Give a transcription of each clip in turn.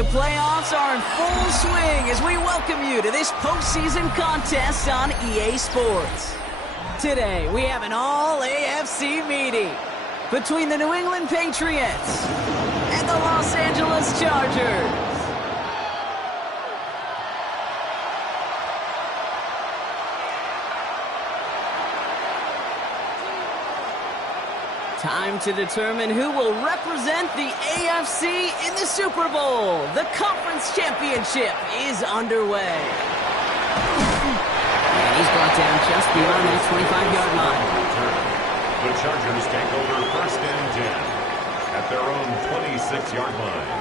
The playoffs are in full swing as we welcome you to this postseason contest on EA Sports. Today, we have an all-AFC meeting between the New England Patriots and the Los Angeles Chargers. Time to determine who will represent the AFC in the Super Bowl. The conference championship is underway. And he's brought down just beyond that 25-yard line. The Chargers take over first and 10 at their own 26-yard line.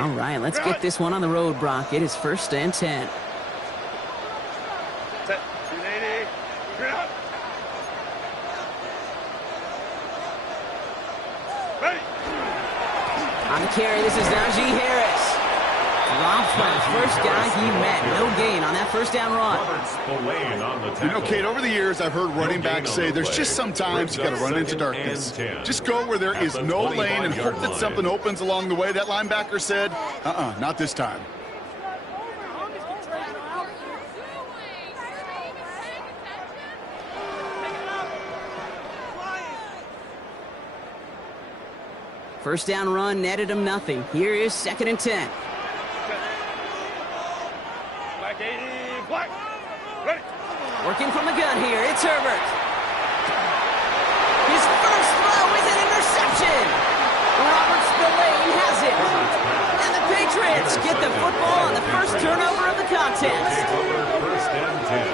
All right, let's get this one on the road, Brock. It is first and 10. On the carry, this is Najee Harris. Dropped by the first guy he met. No gain on that first down run. You know, Kate, over the years, I've heard running backs say there's just sometimes you got to run into darkness. Just go where there is no lane and hope that something opens along the way. That linebacker said, not this time. First down run netted him nothing. Here is second and 10. Working from the gun here, it's Herbert. His first throw is an interception. Robert Spillane has it. And the Patriots get the football on the first turnover of the contest.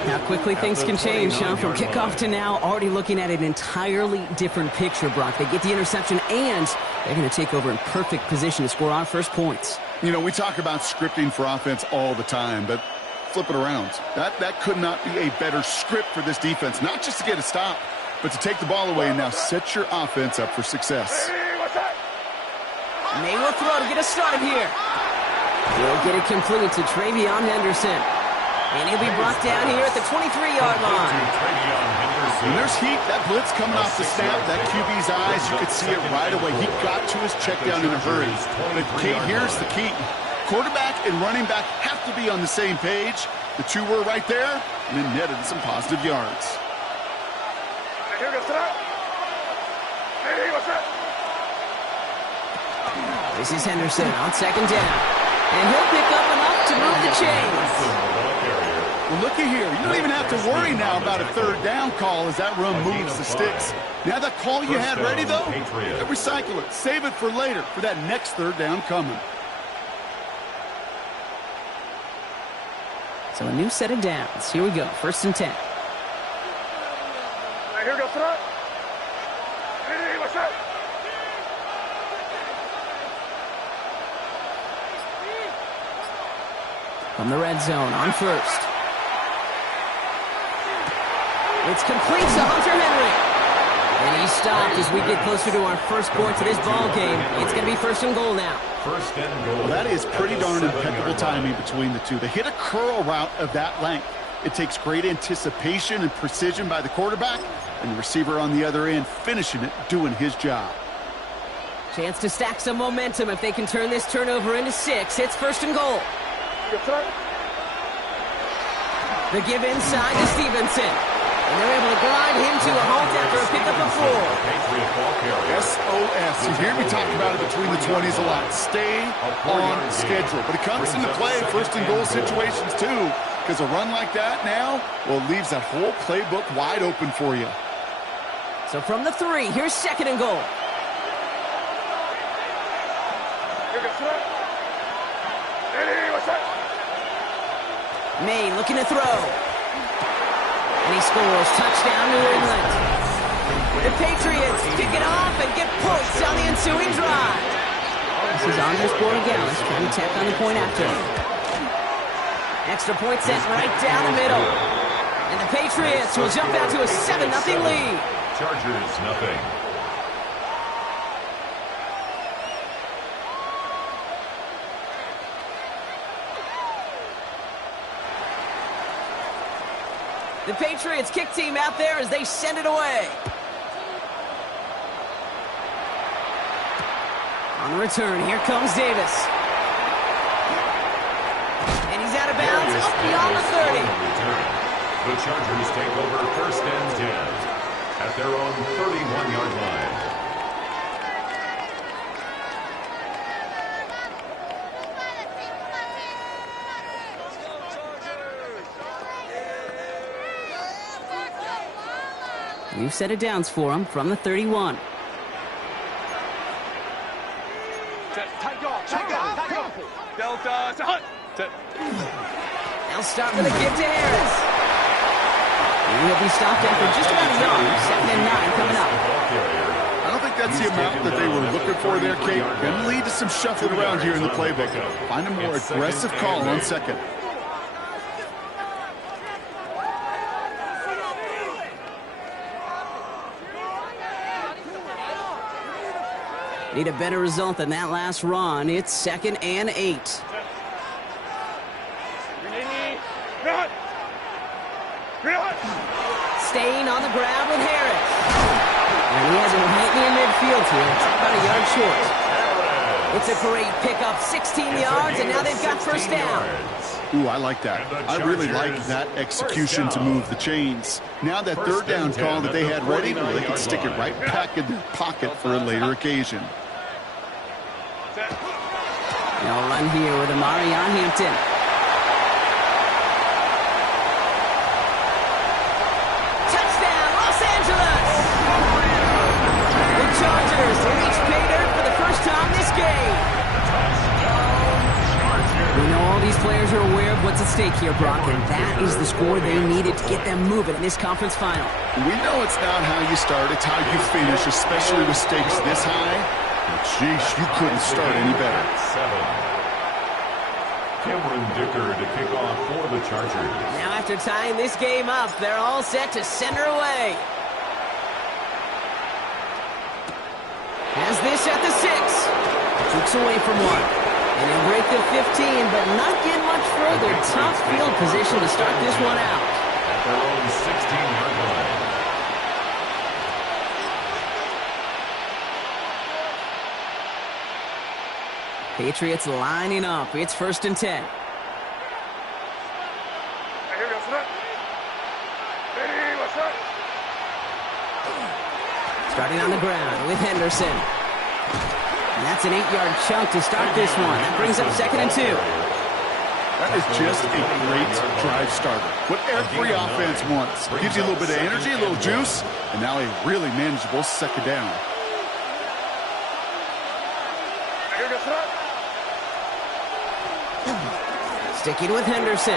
Now quickly things can change, Sean. From kickoff to now, already looking at an entirely different picture, Brock. They get the interception and they're going to take over in perfect position to score our first points. You know, we talk about scripting for offense all the time, but flip it around. That could not be a better script for this defense, not just to get a stop, but to take the ball away and now set your offense up for success. May will throw to get us started here. He'll get it complete to Travion Henderson. And he'll be brought down here at the 23-yard line. When there's heat, that blitz coming off the snap, that QB's eyes, you could see it right away. He got to his check down in a hurry. But, Kate, here's the key. Quarterback and running back have to be on the same page. The two were right there, and then netted some positive yards. This is Henderson on second down. And he'll pick up enough to move the chains. Well, looky here. You don't even have to worry now about a third down call as that run moves the sticks. Now that call you had ready, though, recycle it. Save it for later for that next third down coming. So a new set of downs. Here we go. First and 10. From the red zone on first. It's complete to Hunter Henry. And he's stopped as we get closer to our first point to this ball game. It's going to be first and goal now. First and goal. Well, that is pretty darn impeccable timing between the two. They hit a curl route of that length. It takes great anticipation and precision by the quarterback, and the receiver on the other end finishing it, doing his job. Chance to stack some momentum if they can turn this turnover into 6. It's first and goal. The give inside to Stevenson. And they're able to glide him to a halt after a pickup of 4. SOS. You hear me talk about it between the 20s a lot. Stay on schedule. But it comes into play first and goal situations too. Because a run like that now, well, leaves that whole playbook wide open for you. So from the 3, here's second and goal. May looking to throw. And he scores. Touchdown, New England. The Patriots pick it off and get points on the ensuing drive. This is Andres Borregales trying to tack on the point after. Extra point sent right down the middle. And the Patriots will jump out to a 7-0 lead. Chargers, nothing. The Patriots kick team out there as they send it away. On the return, here comes Davis. And he's out of bounds, up beyond the 30. The Chargers take over 1st and 10 at their own 31-yard line. We've set it downs for him from the 31. They'll start with a give to Harris. And he'll be stopped after just about a yard. 2nd and 9 coming up. I don't think that's the amount that they were looking for there, Kate. Going to lead to some shuffling around here in the playbook. Find a more aggressive call on 2nd. Need a better result than that last run. It's 2nd and 8. Staying on the ground with Harris. And he has him right in midfield here. It's about a yard short. It's a great pickup, 16 yards, and now they've got 1st down. Ooh, I like that. I really like that execution to move the chains. Now that 3rd down call that they had ready, well, they can stick it right back in their pocket for a later occasion. They'll run here with Amari on Hampton. Touchdown, Los Angeles! The Chargers reach pay dirt for the first time this game. We know all these players are aware of what's at stake here, Brock, and that is the score they needed to get them moving in this conference final. We know it's not how you start, it's how you finish, especially with stakes this high. But geez, you couldn't start any better. 7. Cameron Dicker to kick off for the Chargers. Now after tying this game up, they're all set to send her away. Has this at the 6. Kicks away from 1. And he'll break the 15, but not get much further. Tough field position to start this one out. At their own 16-yard line. Patriots lining up. It's 1st and 10. Starting on the ground with Henderson. And that's an 8-yard chunk to start this one. That brings up 2nd and 2. That is just a great drive starter. What every offense wants. Gives you a little bit of energy, a little juice, and now a really manageable 2nd down. Sticking with Henderson.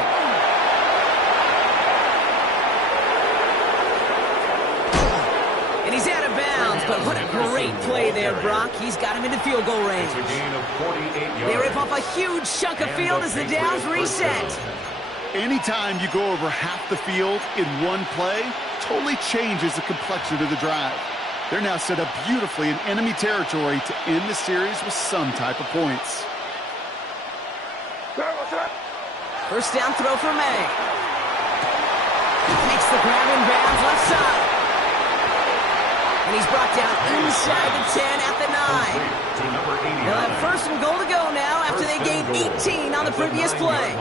And he's out of bounds, but what a great play there, Brock. He's got him into field goal range. It's a gain of 48 yards. They rip off a huge chunk of field as the downs reset. Anytime you go over half the field in one play, totally changes the complexion of the drive. They're now set up beautifully in enemy territory to end the series with some type of points. 1st down throw for May. Makes the grab in bounds left side. And he's brought down inside the 10 at the 9. They'll have 1st and goal to go now after they gained 18 on the previous play.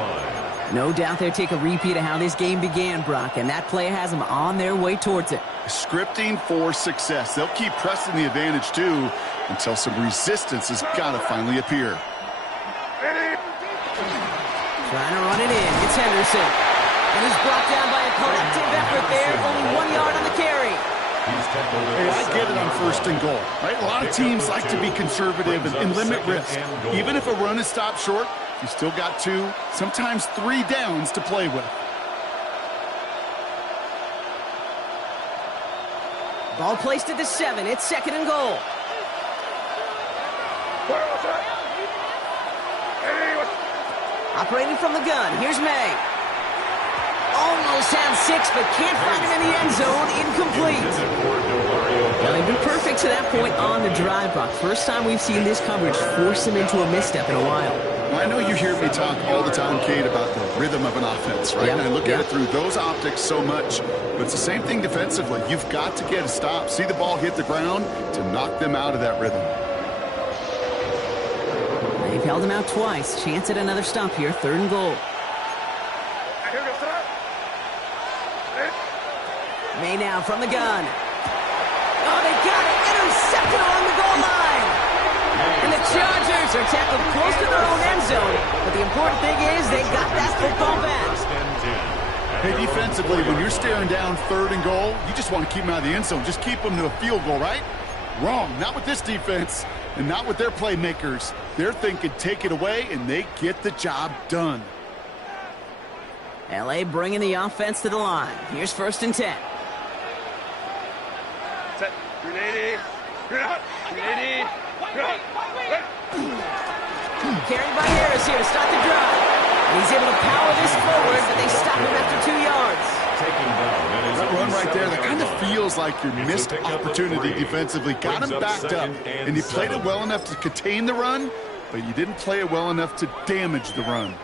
No doubt they'll take a repeat of how this game began, Brock, and that play has them on their way towards it. Scripting for success. They'll keep pressing the advantage, too, until some resistance has got to finally appear. Trying to run it in. It's Henderson. And he's brought down by a collective effort there. Only 1 yard on the carry. Hey, I get it on 1st and goal, right? A lot of teams like to be conservative and limit risk. Even if a run is stopped short, you still got 2, sometimes 3 downs to play with. Ball placed at the 7. It's 2nd and goal. Operating from the gun. Here's May. Almost has 6, but can't find him in the end zone. Incomplete. Well, they've been perfect to that point on the drive, Brock. First time we've seen this coverage force him into a misstep in a while. Well, I know you hear me talk all the time, Kate, about the rhythm of an offense, right? Yep. And I look at it through those optics so much. But it's the same thing defensively. You've got to get a stop, see the ball hit the ground to knock them out of that rhythm. They've held him out twice. Chance at another stop here. 3rd and goal. May now from the gun. Oh, they got it. Intercepted along the goal line. And the Chargers are tackled close to their own end zone. But the important thing is they got that football back. Hey, defensively, when you're staring down 3rd and goal, you just want to keep them out of the end zone. Just keep them to a field goal, right? Wrong. Not with this defense and not with their playmakers. They're thinking take it away, and they get the job done. LA bringing the offense to the line. Here's 1st and 10. Set. 380. Carried by Harris here to start the drive. And he's able to power this forward, but they stop him after 2 yards. That run right there, that kind of feels like your missed opportunity defensively. Got him backed up, and you played it well enough to contain the run, but you didn't play it well enough to damage the run.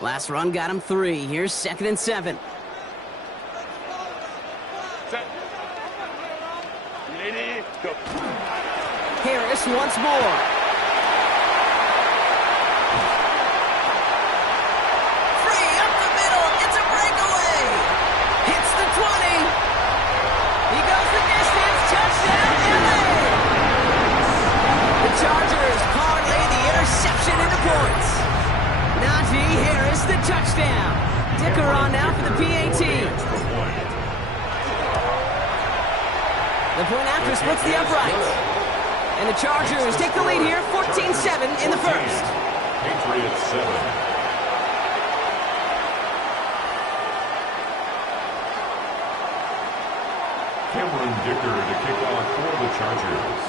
Last run got him 3. Here's 2nd and 7. Set. 380. Go. Harris once more. Free up the middle. It's a breakaway. Hits the 20. He goes the distance. Touchdown, LA. The Chargers parlay the interception into points. Najee Harris, the touchdown. Dicker on now for the PAT. The point after splits the uprights. And the Chargers take the lead here, 14-7 in the first. Patriots 7. Cameron Dicker to kick off for the Chargers.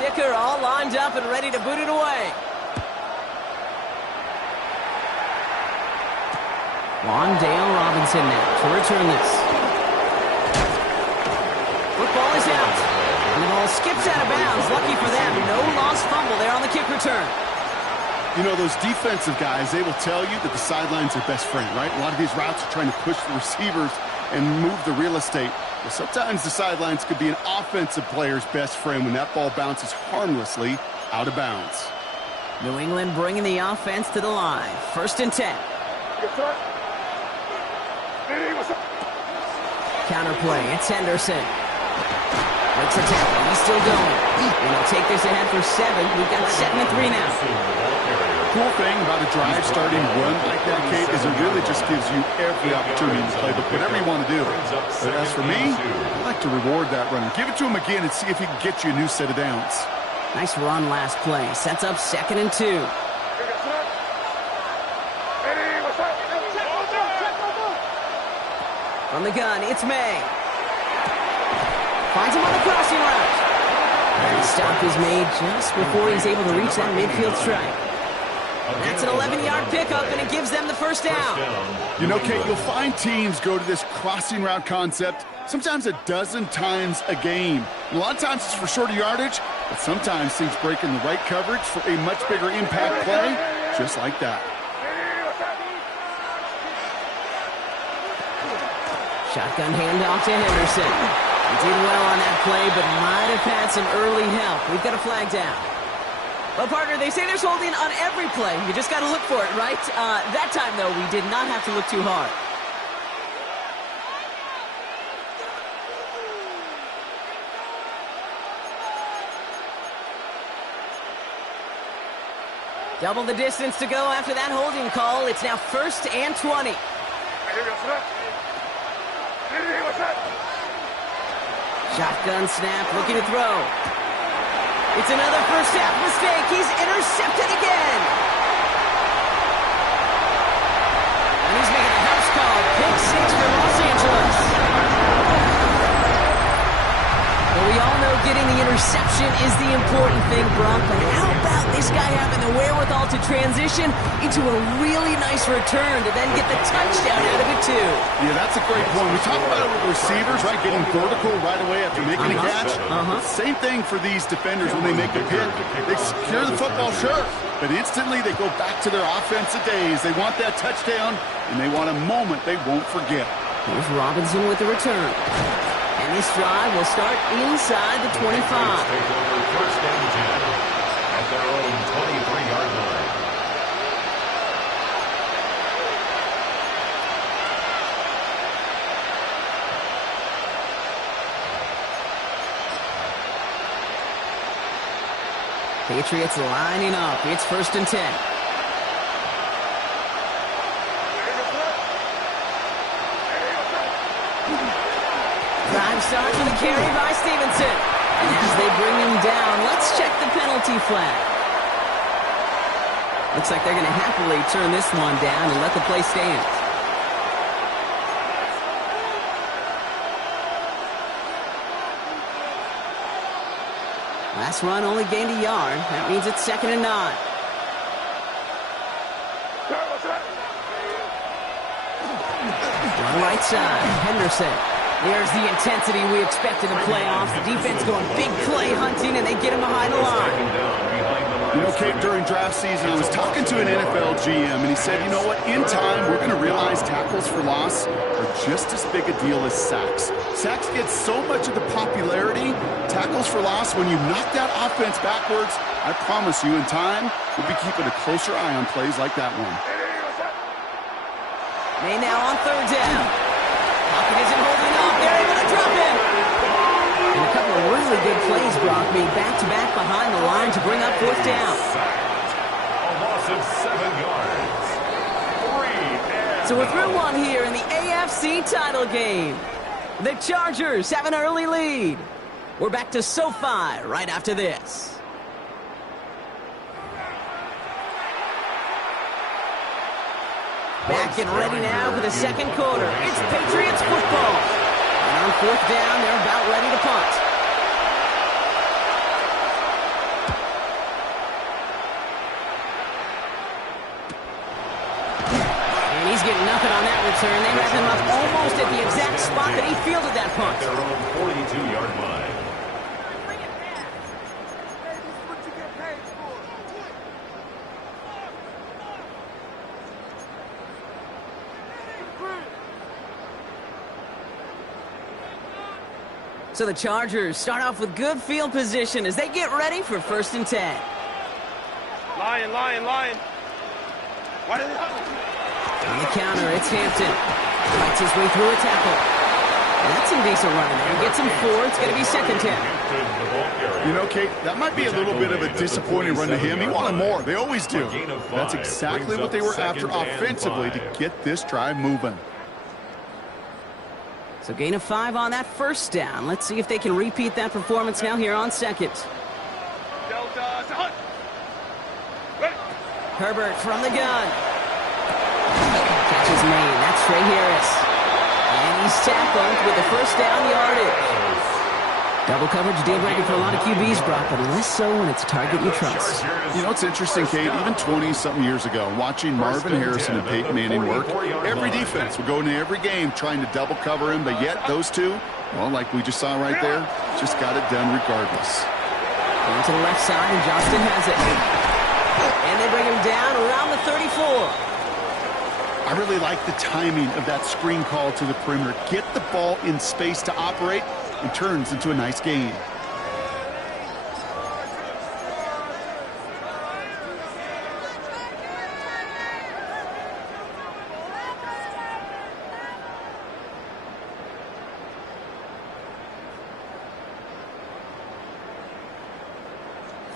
Dicker all lined up and ready to boot it away. Wandale Robinson now to return this. Football is out. And the ball skips out of bounds. Lucky for them, no lost fumble there on the kick return. You know, those defensive guys, they will tell you that the sideline's their best friend, right? A lot of these routes are trying to push the receivers and move the real estate. But sometimes the sidelines could be an offensive player's best friend when that ball bounces harmlessly out of bounds. New England bringing the offense to the line. 1st and 10. Counterplay, it's Henderson. Breaks the tackle, he's still going. And he'll take this ahead for 7. We've got 7-3 now. Cool thing about a drive starting run like that, Kate, is it really just gives you every opportunity to play, but whatever you want to do. But as for me, I like to reward that run. Give it to him again and see if he can get you a new set of downs. Nice run last play. Sets up 2nd and 2. From the gun, it's May. Finds him on the crossing route. And the stop is made just before he's able to reach that midfield strike. That's an 11-yard pickup, and it gives them the first down. You know, Kate, you'll find teams go to this crossing route concept sometimes a dozen times a game. A lot of times it's for shorter yardage, but sometimes things break in the right coverage for a much bigger impact play, just like that. Shotgun handoff to Henderson. He did well on that play, but might have had some early help. We've got a flag down. Well, partner, they say there's holding on every play. You just got to look for it, right? That time, though, we did not have to look too hard. Double the distance to go after that holding call. It's now 1st and 20. Shotgun snap, looking to throw. It's another first half mistake. He's intercepted again. And he's making a house call. Pick 6 for Los Angeles. Well, we all know getting the interception is the important thing, Brock, but how about this guy having the wherewithal to transition into a really nice return to then get the touchdown out of it, too? Yeah, that's a great point. We talk about it with receivers, right, getting vertical right away after making a catch. Same thing for these defenders when they make a pick. They secure the football, sure, but instantly they go back to their offensive days. They want that touchdown, and they want a moment they won't forget. Here's Robinson with the return. And this drive will start inside the 25. Take over first and 10 at their own 23-yard line. Patriots lining up. It's first and 10. Drive starts with a carry by Stevenson. And as they bring him down, let's check the penalty flag. Looks like they're going to happily turn this one down and let the play stand. Last run only gained a yard. That means it's second and 9. On the right side, Henderson. There's the intensity we expected in playoffs. The defense going big play hunting, and they get him behind the line. You know, Kate, during draft season, I was talking to an NFL GM, and he said, you know what, in time, we're going to realize tackles for loss are just as big a deal as sacks. Sacks get so much of the popularity. Tackles for loss, when you knock that offense backwards, I promise you, in time, we'll be keeping a closer eye on plays like that one. May now on third down. Pocket isn't holding up. They're able to drop him. And a couple of really good plays, Brock, made back-to-back behind the line to bring up fourth down. A loss of 7 yards. 3 So we're through one here in the AFC title game. The Chargers have an early lead. We're back to SoFi right after this. Back and ready now for the second quarter. It's Patriots football. And on fourth down, they're about ready to punt. And he's getting nothing on that return. They wrap him up almost at the exact spot that he fielded that punt. Their own 42-yard line. So the Chargers start off with good field position as they get ready for first and 10. Lion. Why did it happen? On the counter, it's Hampton. Fights his way through a tackle. And that's some decent running there. Gets him 4. It's going to be second 10. You know, Kate, that might be a little bit of a disappointing run to him. He wanted more. They always do. That's exactly what they were after offensively to get this drive moving. So gain of 5 on that first down. Let's see if they can repeat that performance now here on second. Herbert from the gun. Catches Maine. That's Trey Harris. And he's tackled with the first down yardage. Double coverage deal breaker for a lot of QBs, Brock, but less so when it's a target you trust. You know, it's interesting, Kate, even 20-something years ago, watching Marvin Harrison and Peyton Manning work, every defense would go into every game trying to double cover him, but yet those two, well, like we just saw right there, just got it done regardless. Going to the left side, and Johnston has it. And they bring him down around the 34. I really like the timing of that screen call to the perimeter. Get the ball in space to operate, and turns into a nice gain.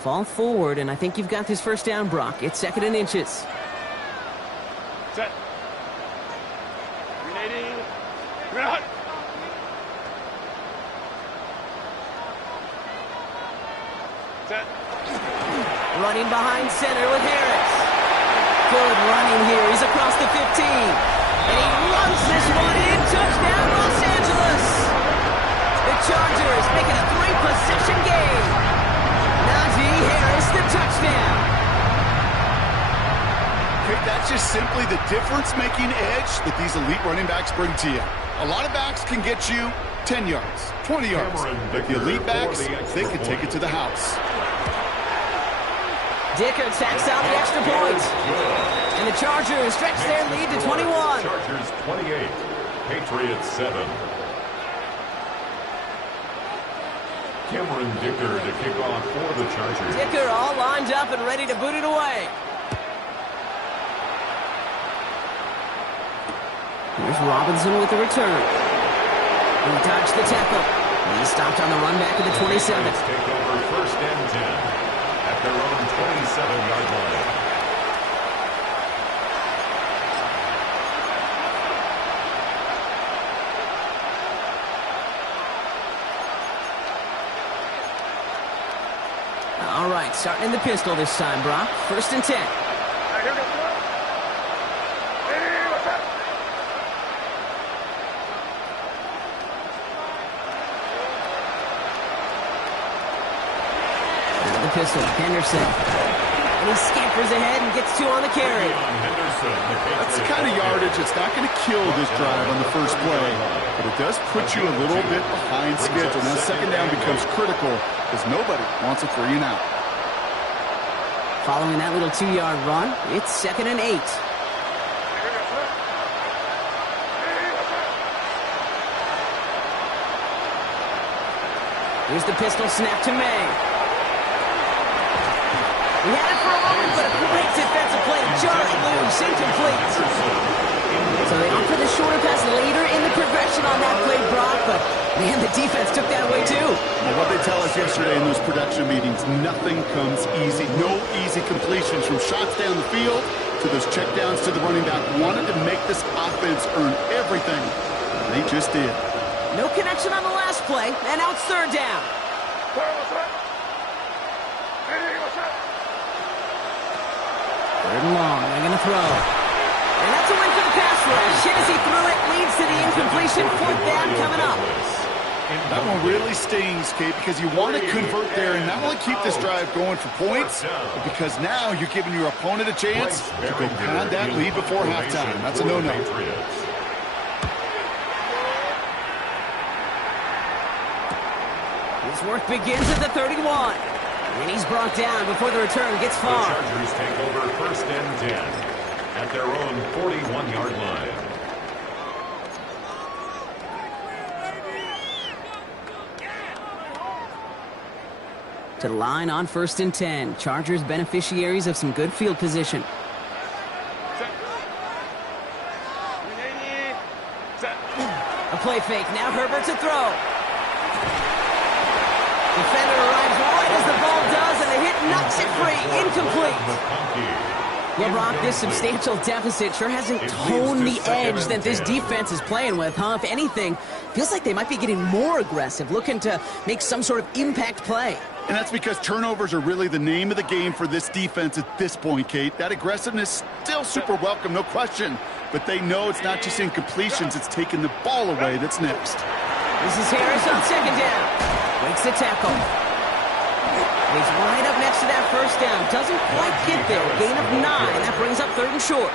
Fall forward, and I think you've got this first down, Brock. It's second and inches. Set. Grenading. Grenade. Set. Running behind center with Harris. Good running here. He's across the 15. And he runs this one in. Touchdown, Los Angeles. The Chargers making a 3-possession game. Najee Harris, the touchdown. Okay, that's just simply the difference-making edge that these elite running backs bring to you. A lot of backs can get you 10 yards, 20 yards. But the elite backs, they can take it to the house. Dicker tacks out the extra point. And the Chargers stretch their lead to 21. Chargers 28, Patriots 7. Cameron Dicker to kick off for the Chargers. Dicker all lined up and ready to boot it away. Here's Robinson with the return. He dodged the tackle. He stopped on the run back at the 27. Let's take over 1st and 10 at their own 27-yard line. All right, starting in the pistol this time, Brock. 1st and 10. Pistol, Henderson. And he scampers ahead and gets 2 on the carry. That's the kind of yardage that's not going to kill this drive on the first play, but it does put you a little bit behind schedule. Now 2nd down becomes critical because nobody wants a 3 and out. Following that little 2-yard run, it's 2nd and 8. Here's the pistol snap to May. He had it for a moment, but a great defensive play to Charlie loose, incomplete. So they opt for the shorter pass later in the progression on that play, Brock, but man, the defense took that away too. Well, what they tell us yesterday in those production meetings, nothing comes easy. No easy completions from shots down the field to those checkdowns to the running back. Wanted to make this offense earn everything. And they just did. No connection on the last play, and now it's 3rd down. Third and long, they're going to throw. And that's a win for the pass rush. Hit as he threw it, leads to the incompletion. 4th down coming up. That one really stings, Kate, because you want to convert there and not only keep this drive going for points, but because now you're giving your opponent a chance to go pound that lead before halftime. That's a no-no. His work begins at the 31. And he's brought down before the return gets far. The Chargers take over 1st and 10 at their own 41-yard line. To the line on 1st and 10. Chargers beneficiaries of some good field position. A play fake. Now Herbert to throw. Defender arrives right as the ball does, and the hit knocks it free. Incomplete. Well, Brock, this substantial deficit sure hasn't toned the edge that this defense is playing with, huh? If anything, feels like they might be getting more aggressive, looking to make some sort of impact play. And that's because turnovers are really the name of the game for this defense at this point, Kate. That aggressiveness still super welcome, no question. But they know it's not just incompletions, it's taking the ball away that's next. This is Harris on 2nd down. Breaks the tackle. He's right up next to that 1st down. Doesn't quite get there. Gain of 9. That brings up 3rd and short.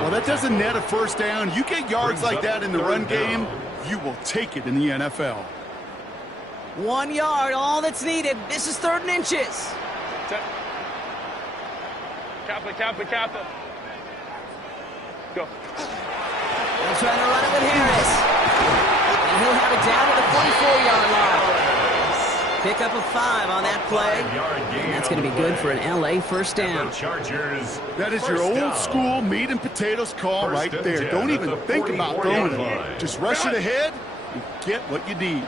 Well, that doesn't net a 1st down. You get yards like that in the run game, you will take it in the NFL. 1 yard, all that's needed. This is 3rd and inches. Kappa. Go. They'll try to run it with Harris. And he'll have it down to the 44-yard line. Pick up a 5 on that play. And that's going to be good for an LA 1st down. That is your old school meat and potatoes call right there. Don't even think about throwing it. Just rush it ahead and get what you need.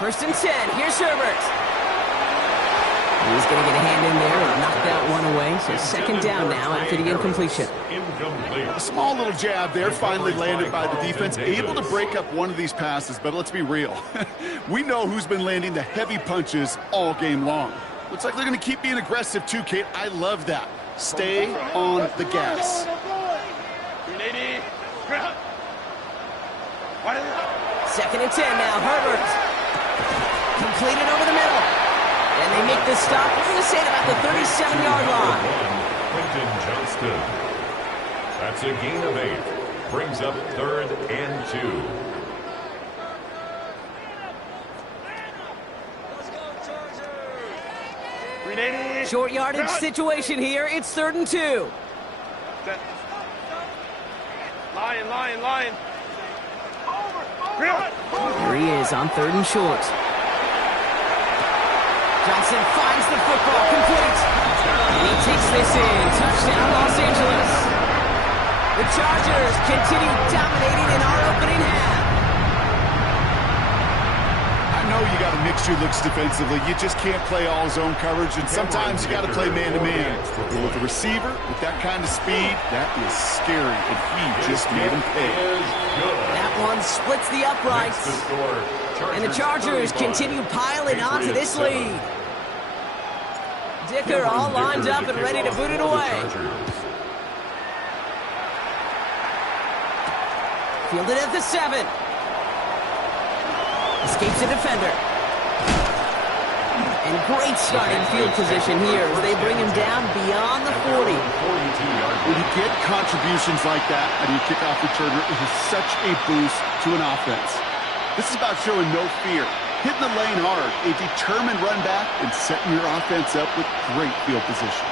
First and 10. Here's Herbert. He's going to get a hand in there and knock that one away. So 2nd down now after the incompletion. A small little jab there finally landed by the defense. Able to break up one of these passes, but let's be real. We know who's been landing the heavy punches all game long. Looks like they're going to keep being aggressive too, Kate. I love that. Stay on the gas. 2nd and 10 now. Herbert. Completed over the middle. And they make this stop. We're going to say about the 37-yard line. Quentin Johnston. That's a gain of 8. Brings up 3rd and 2. Short yardage situation here. It's 3rd and 2. Set. Lion. Here he is on 3rd and short. Johnson finds the football, complete. And he takes this in. Touchdown, Los Angeles. The Chargers continue dominating in our opening half. I know you got to mix your looks defensively. You just can't play all zone coverage, and sometimes you got to play man-to-man. But with a receiver with that kind of speed, that is scary, and he just made him pay. That one splits the uprights. And the Chargers continue piling onto this lead. Dicker all lined up and ready to boot it away. Fielded at the 7. Escapes a defender. And great starting field position here as they bring him down beyond the 40. When you get contributions like that out of your kickoff returner, it is such a boost to an offense. This is about showing no fear, hitting the lane hard, a determined run back, and setting your offense up with great field position.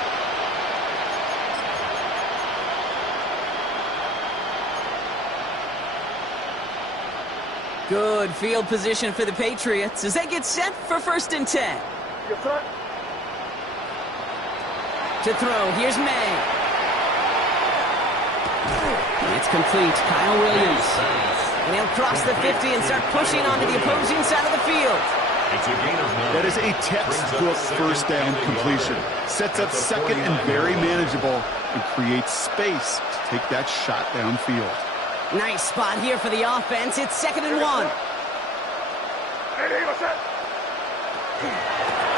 Good field position for the Patriots as they get set for 1st and 10. To throw, here's May. And it's complete, Kyle Williams. And he'll cross the 50 and start pushing onto the opposing side of the field. That is a textbook 1st down completion. Sets up 2nd and very manageable and creates space to take that shot downfield. Nice spot here for the offense. It's 2nd and 1.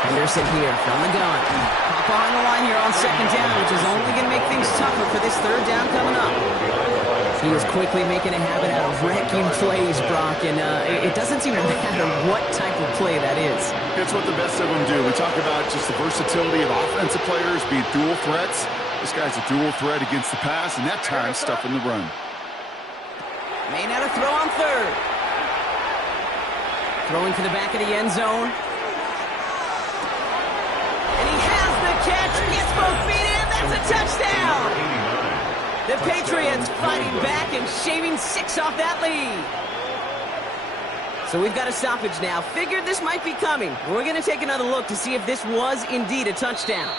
Henderson here from the gun. Pop behind the line here on 2nd down, which is only going to make things tougher for this 3rd down coming up. He was quickly making a habit out of wrecking plays, Brock, and it doesn't seem to matter what type of play that is. It's what the best of them do. We talk about just the versatility of offensive players being dual threats. This guy's a dual threat against the pass, and that time stuffing the run. May now to throw on 3rd. Throwing to the back of the end zone. And he has the catch. Gets both feet in. That's a touchdown. The Patriots fighting back and shaving 6 off that lead. So we've got a stoppage now. Figured this might be coming. We're going to take another look to see if this was indeed a touchdown.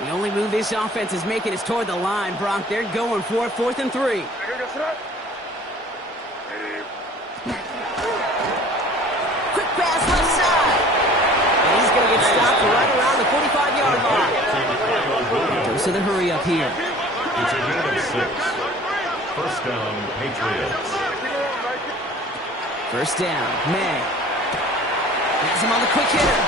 The only move this offense is making is toward the line, Brock. They're going for it, 4th and 3. Quick pass left side. And he's going to get stopped right around the 45-yard line. Goes to the hurry up here. It's a gain of 6. 1st down, Patriots. 1st down, May. Has him on the quick hitter.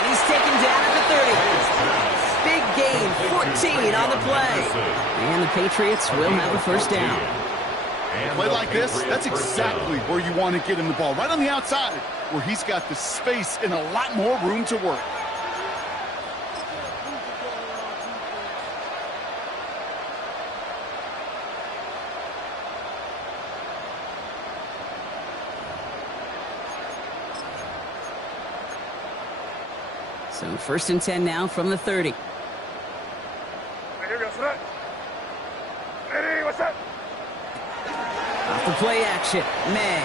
And he's taken down at the 30. Big gain, 14 on the play. And the Patriots will have a 1st down. A play like this, that's exactly where you want to get him the ball. Right on the outside, where he's got the space and a lot more room to work. So 1st and 10 now from the 30. Off the play action, May.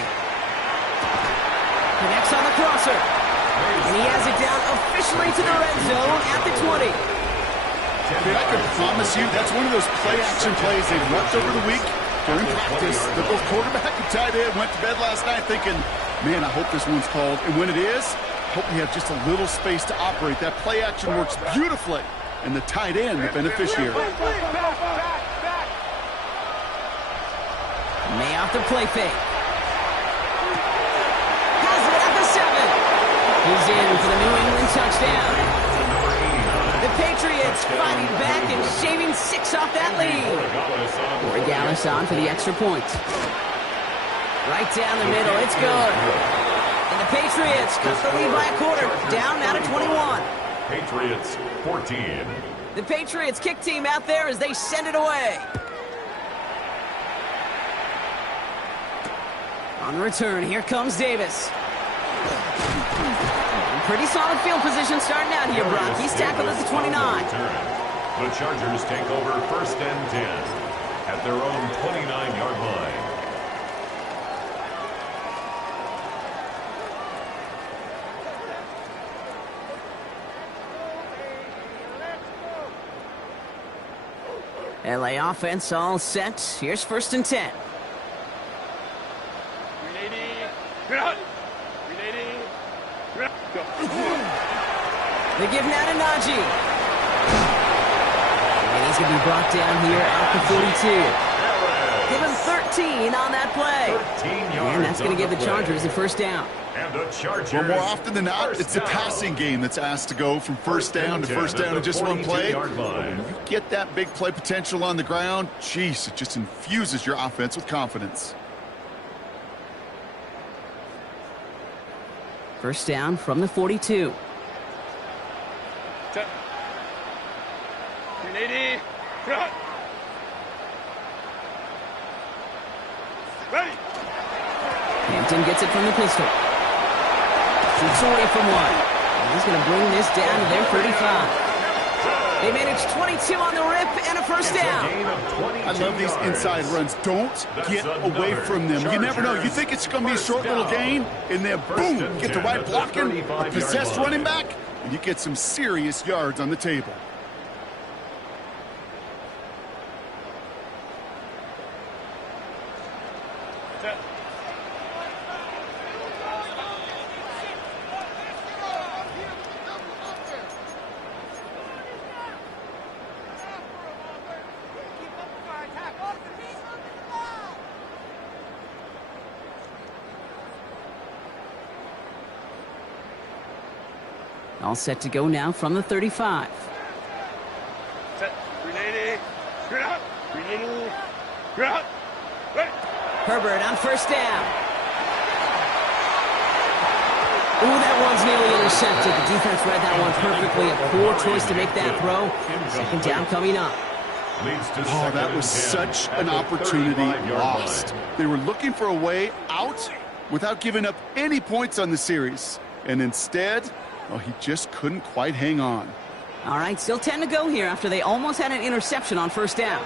Connects on the crosser. And he has it down officially to the red zone at the 20. Dude, I can promise you that's one of those play action plays they worked over the week during practice. The both quarterback and tight end went to bed last night thinking, man, I hope this one's called. And when it is, hope we have just a little space to operate. That play action works beautifully. And the tight end, the beneficiary. May off the play fake. Has it at the 7. He's in for the New England touchdown. The Patriots fighting back and shaving 6 off that lead. Corey Gallis on for the extra point. Right down the middle, it's good. And the Patriots cut the lead by a quarter, down now to 21. Patriots 14. The Patriots kick team out there as they send it away. On return, here comes Davis. Pretty solid field position starting out here, Brock. He's tackled at the 29. The Chargers take over first and 10 at their own 29-yard line. LA offense all set. Here's first and 10. They give now to Najee. And he's going to be brought down here at the 42. Give him 13 on that play. And that's going to give the Chargers a first down. And the Chargers, well, more often than not, it's the passing game that's asked to go from first down to first down in just one play. When you get that big play potential on the ground, geez, it just infuses your offense with confidence. First down from the 42. Hampton gets it from the pistol. Shoots away from one. And he's going to bring this down to their 35. They manage 22 on the rip and a first down. I love these inside runs. Don't get away from them. You never know. You think it's going to be a short little gain, and then boom, get the right blocking, a possessed running back, and you get some serious yards on the table. All set to go now from the 35. Herbert on first down. Ooh, that one's nearly intercepted. The defense read that one perfectly. A poor choice to make that throw. Second down coming up. Oh, that was such an opportunity lost. They were looking for a way out without giving up any points on the series. And instead, well, he just couldn't quite hang on. All right, still 10 to go here after they almost had an interception on first down.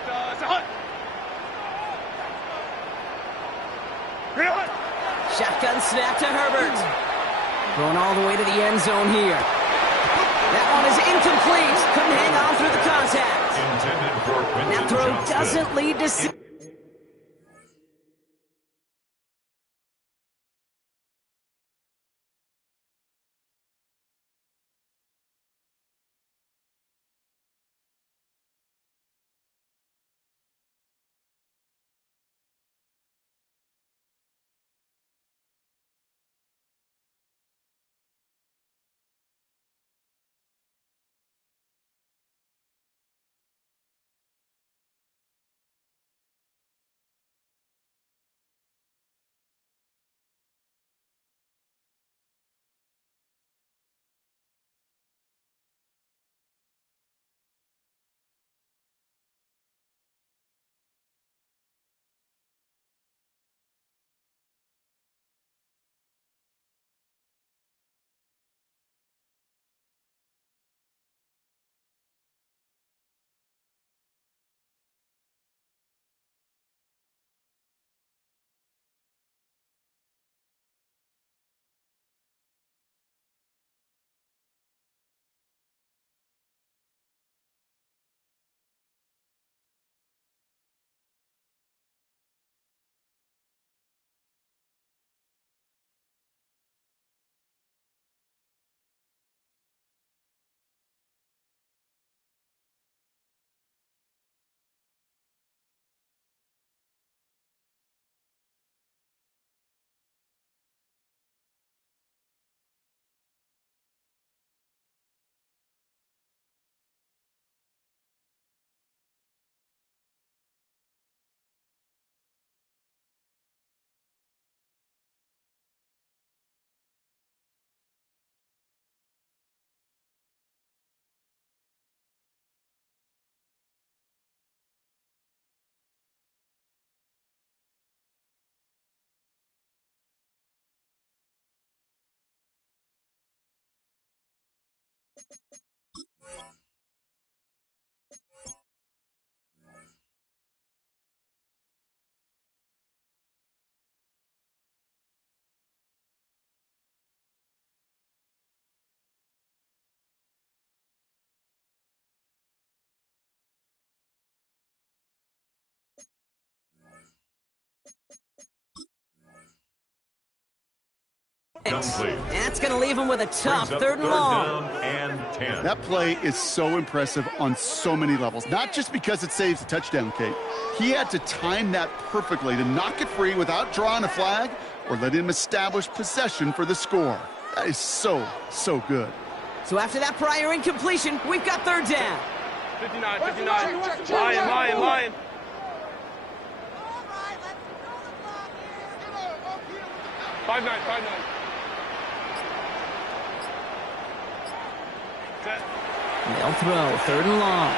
Shotgun snap to Herbert. Going all the way to the end zone here. That one is incomplete. Couldn't hang on through the contact. That throw doesn't lead to... Complete. That's going to leave him with a tough third and long. Down and 10. That play is so impressive on so many levels, not just because it saves the touchdown, Kate. He had to time that perfectly to knock it free without drawing a flag or letting him establish possession for the score. That is so, so good. So after that prior incompletion, we've got third down. 59, 59. Lion. 5-9. They'll throw, third and long.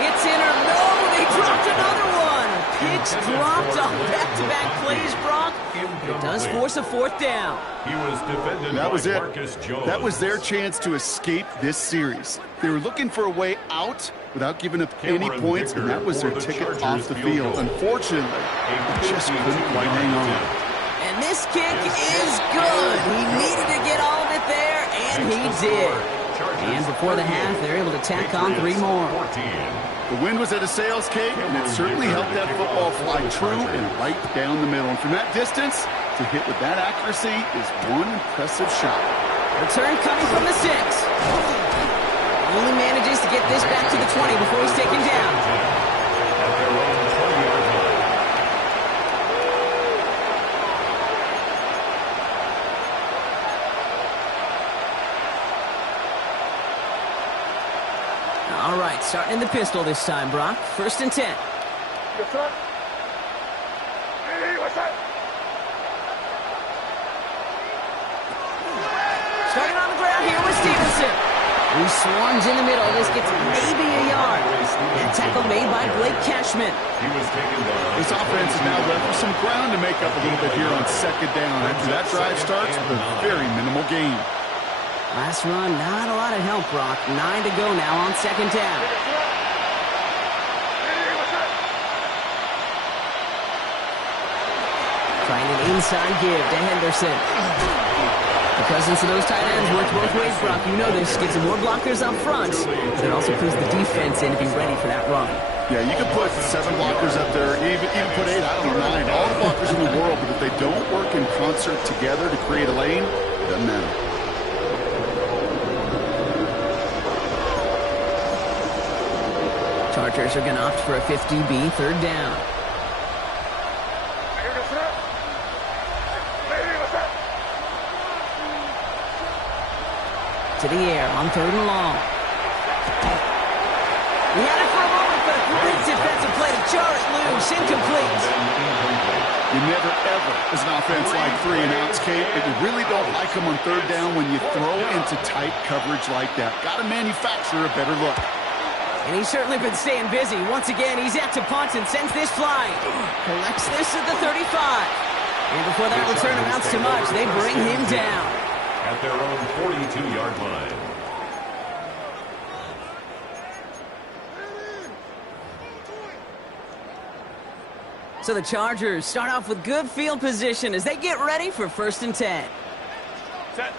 It's in or no, they dropped another one. Picks dropped on back-to-back plays, Brock. It does force a fourth down. He was defended That was by it. Marcus Jones. That was their chance to escape this series. They were looking for a way out without giving up any Cameron points, Dicker and that was their for the ticket Chargers off the field field. goal. Unfortunately, they just couldn't quite hang on. And this kick is good. He needed to get all of it there, and he did. And before the half, they're able to tack on 3 more. 14. The wind was at a sails, Kate, and it certainly helped that football fly true and right down the middle. And from that distance, to hit with that accuracy is one impressive shot. Return coming from the 6. Only manages to get this back to the 20 before he's taken down. At their own 20-yard line. All right, starting in the pistol this time, Brock. First and 10. Yes, sir. Hey, what's that? Starting on the ground here with Stevenson. He swarms in the middle. This gets maybe a yard. That tackle made by Blake Cashman. He was taken down. This offense is now left with some ground to make up a little bit here on second down. After that drive starts with a very minimal gain. Last run, not a lot of help, Brock. 9 to go now on second down. Trying an inside give to Henderson. The presence of those tight ends works both ways, Brock. You know this. Gets some more blockers up front, but it also puts the defense in to be ready for that run. Yeah, you can put 7 blockers up there, even put 8, I don't know, 9. All the blockers in the world, but if they don't work in concert together to create a lane, it doesn't matter. Chargers are going to opt for a 50B, third down. To the air on third and long. He had it for a moment, but a great defensive play to jar it loose. Incomplete. You never, ever, as an offense, like 3 and outs, Kate, but you really don't like them on third down when you throw into tight coverage like that. Got to manufacture a better look. And he's certainly been staying busy. Once again, he's out to punt and sends this flying. Collects this at the 35. And before that return amounts to much, they bring him down. At their own 42-yard line. So the Chargers start off with good field position as they get ready for first and 10. Set.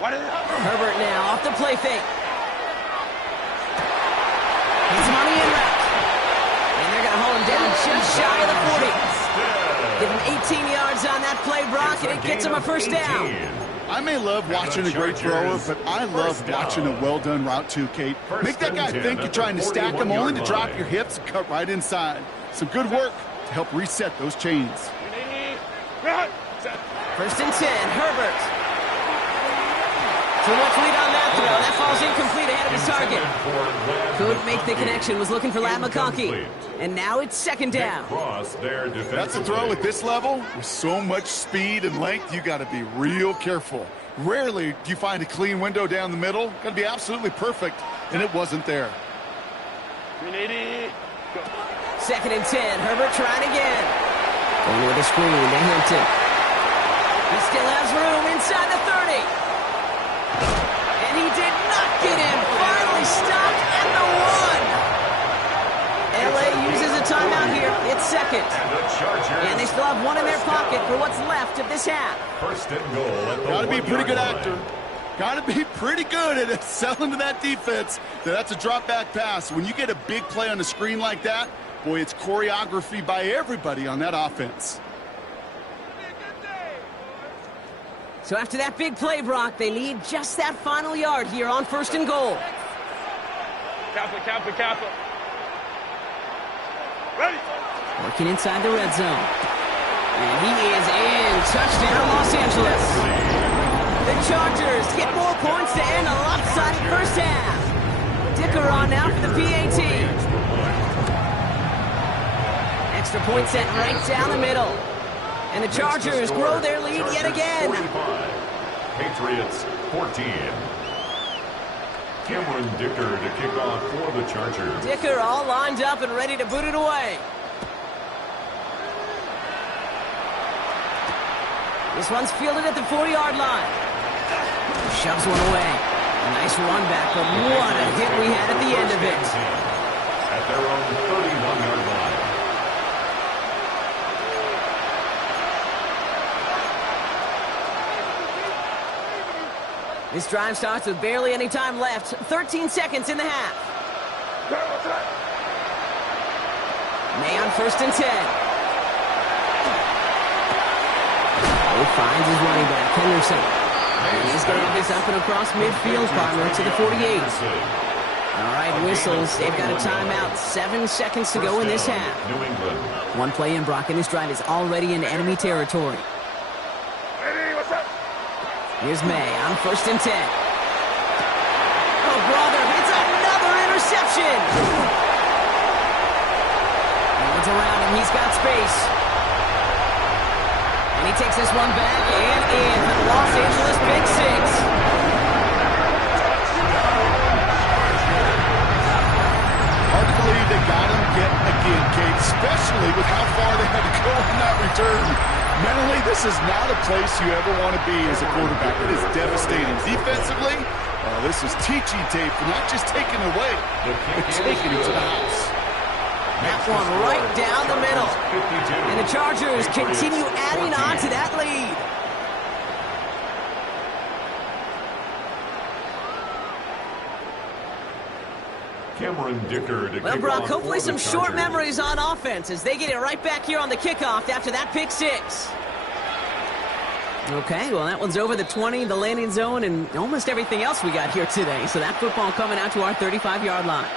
Herbert now off the play fake. He's him on the in route. And they're going to hold him down just shy of the 40. Give him 18 yards on that play, Brock, and it gets him a first down. I may love watching a great thrower, but I love watching a well-done route too, Kate. Make that guy think you're trying to stack him only to drop your hips and cut right inside. Some good work to help reset those chains. First and 10, Herbert. So much lead on that throw. That falls incomplete ahead of his target. Couldn't make the connection. Was looking for Ladd McConkey. And now it's second down. That's a throw at this level. With so much speed and length, you got to be real careful. Rarely do you find a clean window down the middle. Got to be absolutely perfect, and it wasn't there. Second and 10. Herbert trying again. Going with a screen to Hampton. He still has room inside the 30. And he did not get him. Finally stopped at the 1. LA uses a timeout here. It's second. And they still have one in their pocket for what's left of this half. First and goal at the Got to be a pretty good 1-yard actor. line. Got to be pretty good at selling to that defense. That's a drop back pass. When you get a big play on the screen like that, boy, it's choreography by everybody on that offense. So after that big play, Brock, they need just that final yard here on first and goal. Kappa. Ready. Working inside the red zone. And he is in. Touchdown, Los Angeles. The Chargers get more points to end a lopsided first half. Dicker on now for the PAT. Extra point set right down the middle. And the Chargers grow their lead yet again. 45. Patriots 14. Cameron Dicker to kick off for the Chargers. Dicker all lined up and ready to boot it away. This one's fielded at the 4-yard line. Shoves one away. A nice run back, but what a hit we had at the end of it. At their own 31-yard line. This drive starts with barely any time left. 13 seconds in the half. May on first and 10. Oh, finds his running back, Henderson. And he's going to have this up and across midfield, partner, to the 48. All right, whistles. They've got a timeout. 7 seconds to go in this half. New England. One play in, Brock, and this drive is already in enemy territory. Here's May on first and 10. Oh, brother, it's another interception. He runs around him. He's got space. And he takes this one back and in for the Los Angeles Big Six. Hard to believe they got him yet again, Kate, especially with how far they had to go on that return. Mentally, this is not a place you ever want to be as a quarterback. It is devastating. Defensively, this is teaching tape for not just taking it away, but taking it to the house. That one right down the middle. And the Chargers continue adding on to that lead. Cameron Dicker to Well, kick Brock, off hopefully for the some short Chargers. memories on offense as they get it right back here on the kickoff after that pick six. Okay, well, that one's over the 20, the landing zone, and almost everything else we got here today. So that football coming out to our 35-yard line.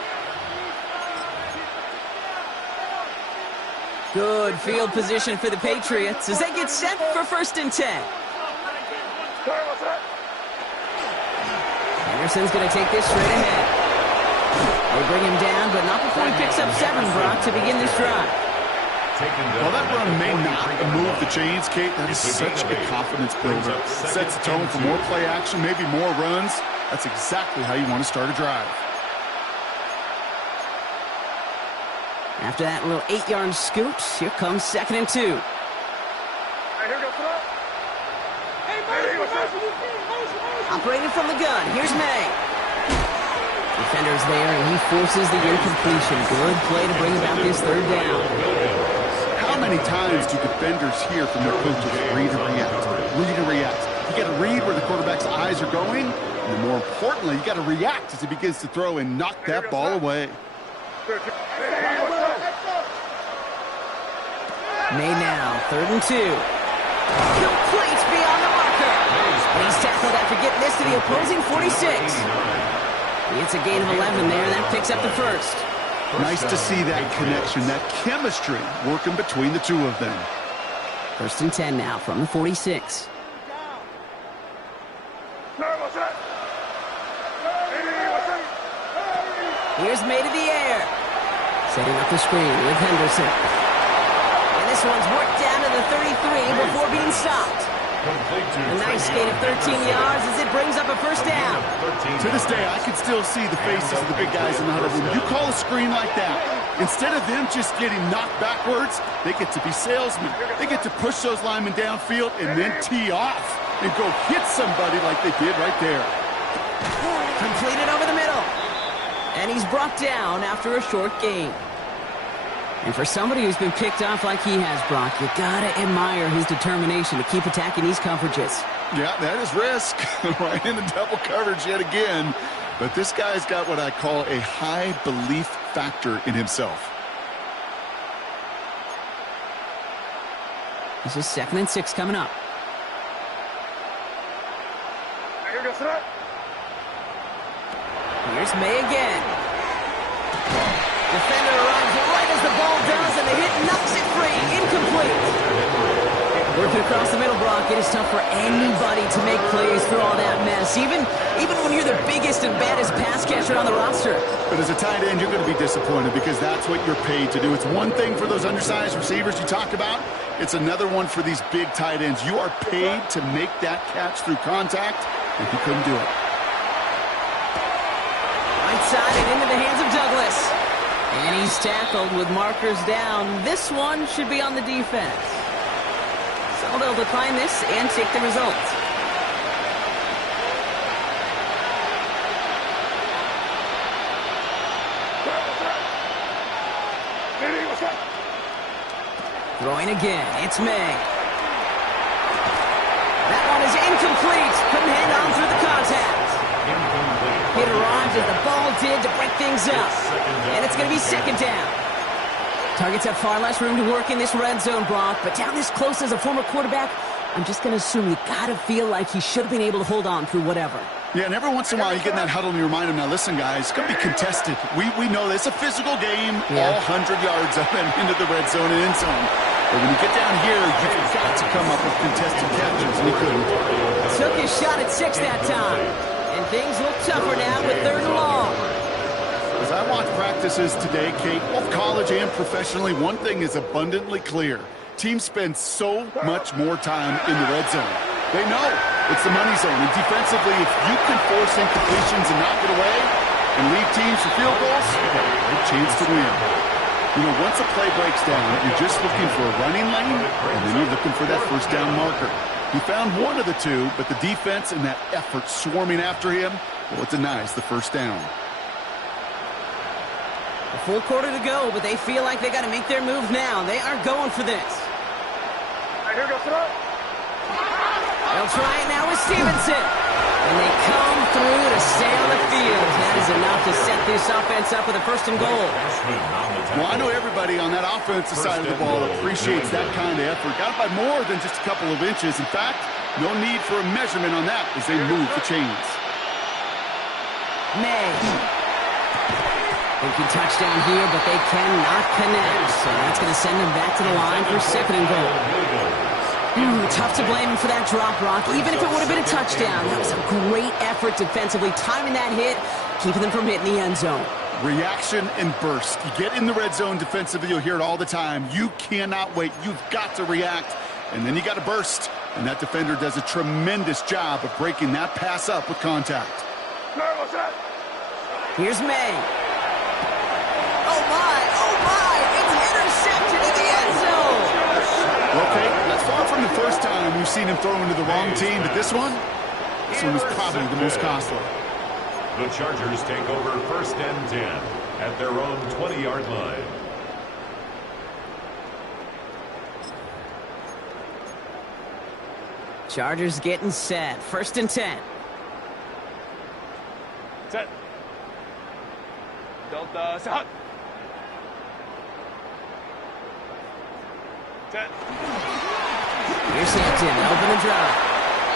Good field position for the Patriots as they get set for first and 10. Anderson's going to take this straight ahead. They bring him down, but not before he picks up 7, Brock, to begin this drive. Well, that run may not move the chains, Kate. That is such a confidence builder. Sets the tone for more play action, maybe more runs. That's exactly how you want to start a drive. After that little 8-yard scoot, here comes second and 2. Operating from the gun, here's May. Defender's there, and he forces the incompletion. Good play to bring about this third down. How many times do defenders hear from their coaches, read and react, read and react? You got to read where the quarterback's eyes are going, and more importantly, you got to react as he begins to throw and knock that ball away. Made now, third and 2. Complete beyond the marker. And he's tackled after getting this to the opposing 46. It's a gain of 11 there. That picks up the first. Nice to see that connection, that chemistry working between the two of them. First and 10 now from the 46. Here's May to the air. Setting up the screen with Henderson. And this one's worked down to the 33 before being stopped. A nice gain of 13 yards as it brings up a first down. To this day, I can still see the faces of the big guys in the huddle room. You call a screen like that, instead of them just getting knocked backwards, they get to be salesmen. They get to push those linemen downfield and then tee off and go hit somebody like they did right there. Completed over the middle. And he's brought down after a short gain. And for somebody who's been picked off like he has, Brock, you gotta admire his determination to keep attacking these coverages. Yeah, that is risk. Right into double coverage yet again. But this guy's got what I call a high belief factor in himself. This is 2nd and 6 coming up. Here's May again. Defender arrives right as the ball does, and the hit knocks it free. Incomplete. Working across the middle, Brock, it is tough for anybody to make plays through all that mess, even when you're the biggest and baddest pass catcher on the roster. But as a tight end, you're going to be disappointed because that's what you're paid to do. It's one thing for those undersized receivers you talk about. It's another one for these big tight ends. You are paid to make that catch through contact, and he couldn't do it. Right side and into the hands of Douglas. And he's tackled with markers down. This one should be on the defense. So they'll decline this and take the result. Throwing again, it's May. That one is incomplete. Couldn't hang on through the contact. It arrived as the ball did to break things up. And it's going to be 2nd down. Targets have far less room to work in this red zone, Brock, but down this close as a former quarterback, I'm just going to assume you got to feel like he should have been able to hold on through whatever. Yeah, and every once in a while you get in that huddle and you remind him, now listen, guys, it's going to be contested. We know this. It's a physical game, all 100 yards up and into the red zone and end zone. But when you get down here, you've got to come up with contested catches, and he couldn't. Took his shot at 6 that time. And things look tougher now with 3rd and long. As I watch practices today, Kate, both college and professionally, one thing is abundantly clear. Teams spend so much more time in the red zone. They know it's the money zone. And defensively, if you can force incompletions and knock it away and leave teams for field goals, you got a great chance to win. You know, once a play breaks down, you're just looking for a running lane, and then you're looking for that first down marker. He found one of the two, but the defense and that effort swarming after him, well, it denies the first down. A full quarter to go, but they feel like they got to make their move now. They are going for this. Here goes throw. They'll try it now with Stevenson. And they come through to stay on the field. That is enough to set this offense up with a 1st and goal. Well, I know everybody on that offensive side of the ball appreciates that kind of effort. Got it by more than just a couple of inches. In fact, no need for a measurement on that as they move the chains. May. Thinking touchdown here, but they cannot connect. So that's going to send them back to the line for 2nd and goal. Tough to blame him for that drop, Brock. Even if it would have been a touchdown, that was a great effort defensively, timing that hit, keeping them from hitting the end zone. Reaction and burst. You get in the red zone defensively, you'll hear it all the time. You cannot wait. You've got to react, and then you got to burst. And that defender does a tremendous job of breaking that pass up with contact. Here's May. Oh, my. It's intercepted in the end zone. Okay, that's far from the first time we've seen him throw into the wrong team, but this one was probably the most costly. The Chargers take over 1st and 10 at their own 20-yard line. Chargers getting set. 1st and 10. Set. Delta set. Set. Here's Hampton, open the drive.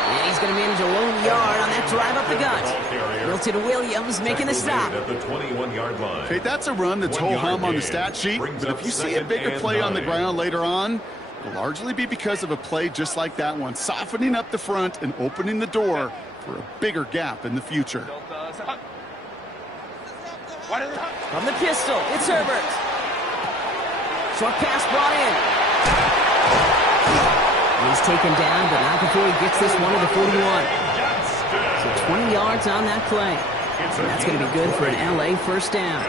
And he's going to manage a lone yard on that drive up the gut. Milton Williams making the stop. At the 21-yard line. Okay, that's a run that's ho-hum on the stat sheet, but if you see a bigger play on the ground later on, it'll largely be because of a play just like that one, softening up the front and opening the door for a bigger gap in the future. From the pistol, it's Herbert. Short pass brought in. He's taken down, but not before he gets this one to the 41. So 20 yards on that play. And that's going to be good for an LA first down.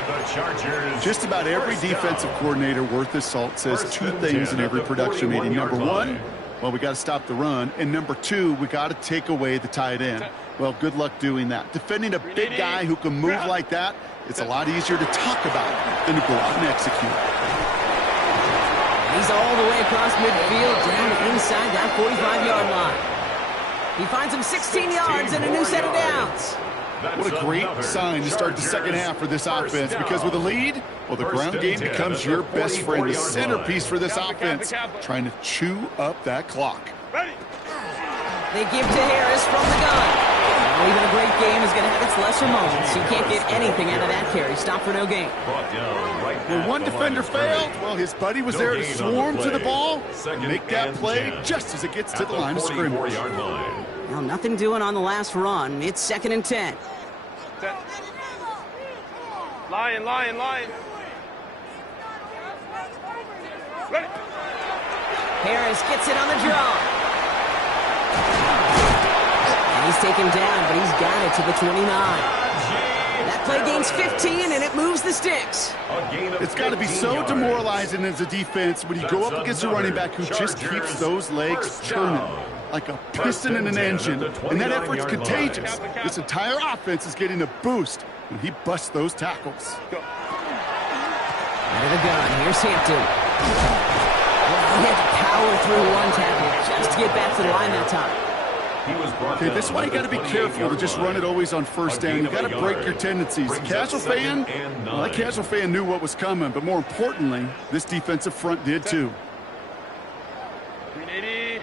Just about every defensive coordinator worth his salt says two things in every production meeting. Number one, well, we got to stop the run. And number two, we got to take away the tight end. Well, good luck doing that. Defending a big guy who can move like that, it's a lot easier to talk about than to go out and execute. He's all the way across midfield, down inside that 45-yard line. He finds him 16 yards and a new set of downs. What a great sign to start the second half for this offense, because with a lead, well, the ground game becomes your best friend, the centerpiece for this offense, trying to chew up that clock. They give to Harris from the gun. Now, even a great game is going to have its lesser moments. You can't get anything out of that carry. Stop for no gain. When one defender failed, well, his buddy was there to swarm to the ball and make that play just as it gets to the line of scrimmage. Well, nothing doing on the last run. It's 2nd and 10. Lion. Ready. Harris gets it on the draw. And he's taken down, but he's got it to the 29. That play gains 15, and it moves the sticks. It's got to be so demoralizing as a defense when you go up against a running back who just keeps those legs churning like a piston in an engine, and that effort's contagious. This entire offense is getting a boost when he busts those tackles. Out of the gun, here's Hampton. He had to power through one tackle just to get back to the line that time. Okay, this is why you got to be careful to just run it always on first down. You got to break your tendencies. The casual fan, well, that casual fan knew what was coming, but more importantly, this defensive front did too. 380.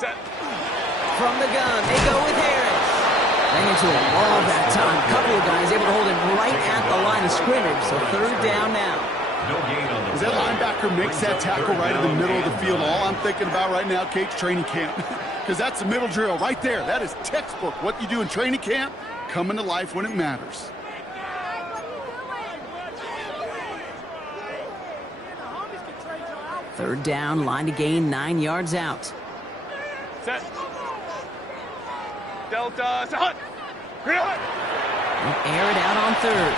Set. From the gun, they go with Harris. Ran into a wall that time. A couple of guys able to hold him right at the line of scrimmage, so 3rd down now. As that linebacker makes that tackle right in the middle of the field, all I'm thinking about right now, Kate's training camp. Because that's the middle drill right there. That is textbook. What you do in training camp, coming to life when it matters. Third down, line to gain 9 yards out. Set. Delta. Set. Air it out on 3rd.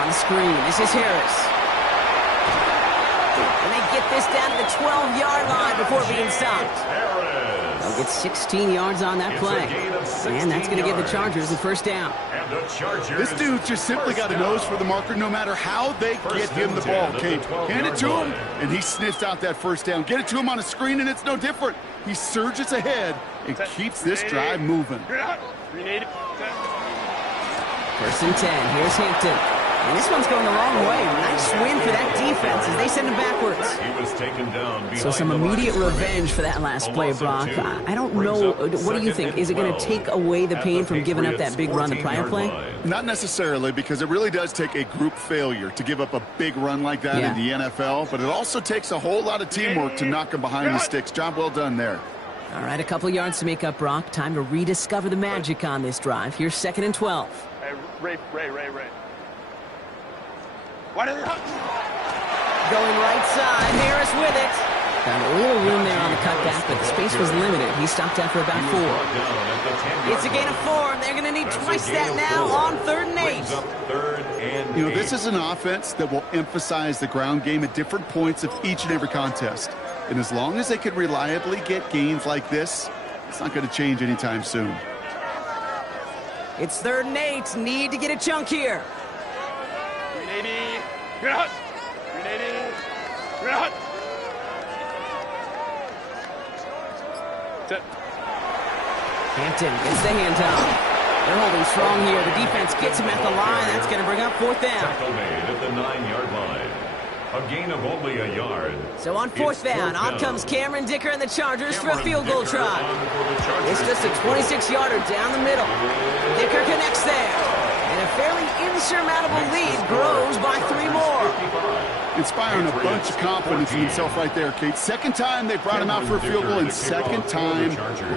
On the screen, this is Harris. And they get this down to the 12-yard line before being stopped. They'll get 16 yards on that play. And that's going to give the Chargers the first down. This dude's just simply got a nose for the marker no matter how they get him the ball, Kate. Hand it to him, and he sniffs out that first down. Get it to him on a screen, and it's no different. He surges ahead and keeps this drive moving. 1st and 10. Here's Hampton. And this one's going the wrong way. Nice win for that defense as they send him backwards. So some immediate revenge for that last play, Brock. I don't know. What do you think? Is it going to take away the pain from giving up that big run the prior play? Not necessarily, because it really does take a group failure to give up a big run like that in the NFL. But it also takes a whole lot of teamwork to knock him behind the sticks. Job well done there. All right, a couple yards to make up, Brock. Time to rediscover the magic on this drive. Here's 2nd and 12. Hey, Ray. What is it? Going right side, Harris with it. Found a little room there on the cutback, but the space was limited. He stopped after about 4. It's a gain of 4, and they're going to need twice that now on 3rd and 8. You know, this is an offense that will emphasize the ground game at different points of each and every contest. And as long as they can reliably get gains like this, it's not going to change anytime soon. It's 3rd and 8. Need to get a chunk here. 380. Set. Hampton gets the handoff. They're holding strong here. The defense gets him at the line. That's going to bring up 4th down. Tackle made at the 9-yard line. A gain of only a yard. So on 4th down, out comes Cameron Dicker and the Chargers for a field goal try. It's just a 26-yarder down the middle. Dicker connects there. And a fairly insurmountable lead grows by 3 more. Inspiring a bunch of confidence in himself right there, Kate. 2nd time they brought him out for a field goal, and 2nd time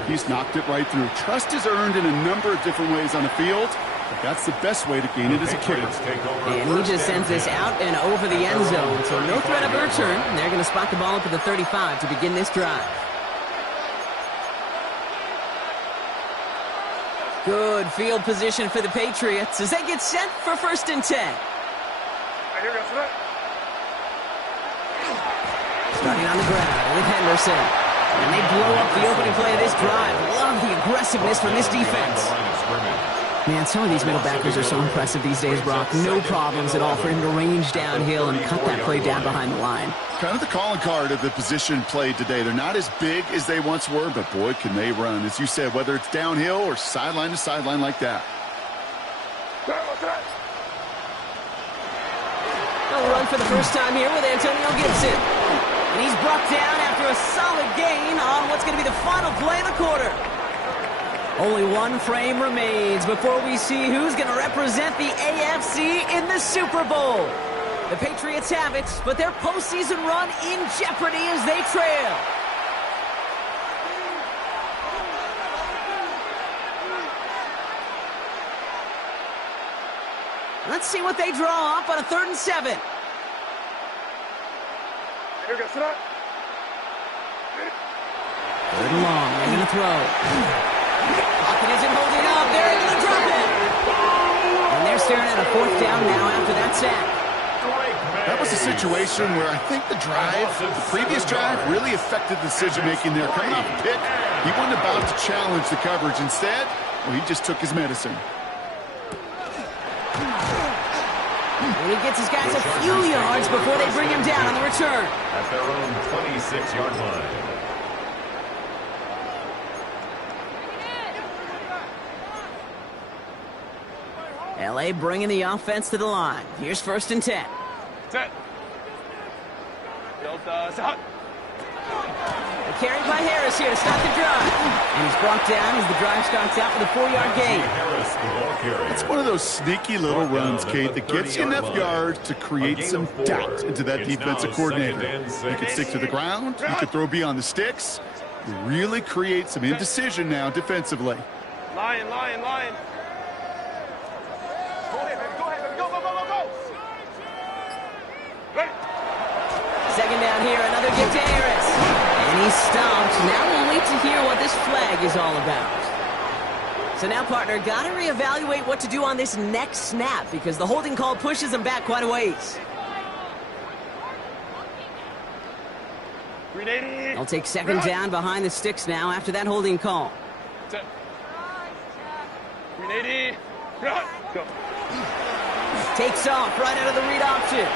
he's knocked it right through. Trust is earned in a number of different ways on the field, But that's the best way to gain it as a kicker. And he just sends this out and over the end zone. So no threat of a return. They're going to spot the ball up at the 35 to begin this drive. Good field position for the Patriots as they get set for 1st and 10. Starting on the ground with Henderson. And they blow up the opening play of this drive. Love the aggressiveness from this defense. Man, some of these middle backers are so impressive these days, Brock. No problems at all for him to range downhill and cut that play down behind the line. Kind of the calling card of the position played today. They're not as big as they once were, but boy, can they run. As you said, whether it's downhill or sideline to sideline like that. They'll run for the first time here with Antonio Gibson. And he's brought down after a solid gain on what's going to be the final play of the quarter. Only one frame remains before we see who's going to represent the AFC in the Super Bowl. The Patriots have it, but their postseason run in jeopardy as they trail. Let's see what they draw up on a 3rd and 7. Here goes it. 3rd and long, they're going to throw. Pocket isn't holding up. They're able to drop it. And they're staring at a 4th down now after that sack. That was a situation where I think the previous drive, really affected the decision-making there. Coming off a pick, he wasn't about to challenge the coverage. Instead, well, he just took his medicine. And he gets his guys a few yards before they bring him down on the return. At their own 26-yard line. LA bringing the offense to the line. Here's 1st and 10. Set. Stop. Carried by Harris here to stop the drive. And he's brought down as the drive starts out with a 4-yard gain. It's one of those sneaky little runs, Kate, that gets you enough yards to create some doubt into that defensive coordinator. You can stick to the ground. You can throw beyond the sticks. You really create some indecision now defensively. Lion. Go ahead, baby. Go. Ready. 2nd down here, another get to Harris. And he's stopped. Now we'll wait to hear what this flag is all about. So now, partner, got to reevaluate what to do on this next snap because the holding call pushes him back quite a ways. They'll take 2nd down behind the sticks now after that holding call. Go. Takes off right out of the read option.